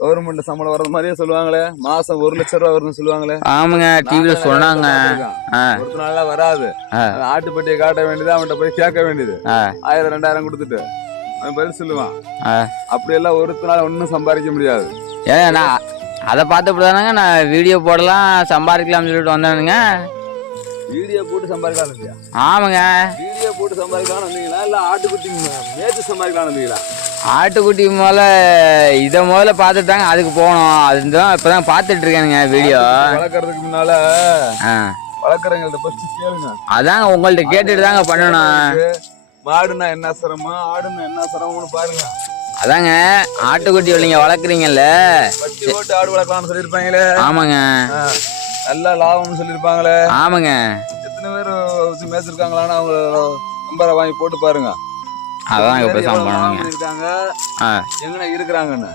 Government சம்பளம் வர்றது மாதிரியே சொல்லுவாங்களே, மாசம் 1,00,000 ரூபா வருதுன்னு சொல்லுவாங்களே. ஆமாங்க, டிவில சொன்னாங்க. ஒரு நாளா வராது. ஆட்டுப்பட்டியை காட்ட வேண்டியது, அவன்கிட்ட போய் கேட்க வேண்டியது. 1000 2000 கொடுத்துட்டு அவன் பதில் சொல்லுவான். அப்படியெல்லாம் ஒருத்தனால ஒன்னும் சம்பாதிக்க முடியாது. ஏன் நான் அதை பார்த்தப்பதானுங்க நான் வீடியோ போடலாம் சம்பாதிக்கலாம்னு சொல்லிட்டு வந்தேனுங்க. வீடியோ போட்டு சம்பாதிக்கலாம் இல்லையா? ஆமாங்க, வீடியோ போட்டு சம்பாதிக்கலாம் வந்தீங்களா, இல்ல ஆட்டுக்குட்டி மேய்ச்சி சம்பாதிக்கலாம் வந்தீங்களா? ஆட்டுக்குட்டி முதல்ல பார்த்துட்டு தாங்க அதுக்கு போகணும். அதுதான் இப்பதான் பார்த்துட்டு இருக்கேனுங்க வீடியோ. வளர்க்கறதுக்கு முன்னால வளர்க்குறவங்கள்ட்ட ஃபர்ஸ்ட் கேளுங்க. அதாங்க உங்கள்ட்ட கேட்டுட்டு தாங்க பண்ணணும். மாடுனா என்ன சிரமம், ஆடுனா என்ன சிரமம்னு பாருங்க. அதாங்க ஆட்டுக்குட்டி நீங்க வளர்க்குறீங்கல்ல, வட்டி போட்டு ஆடு வளர்க்கலாம்னு சொல்லியிருப்பாங்களே. ஆமாங்க, நல்ல லாபம்னு சொல்லியிருப்பாங்களே. ஆமாங்க, எத்தனை பேர் வச்சு மேய்ச்சிருக்காங்களான்னு அவங்க நம்பரை வாங்கி போட்டு பாருங்க. அதான் இப்ப பேசாம பண்ணணுங்க. இருக்காங்க எங்கன இருக்கிறாங்கன்னு.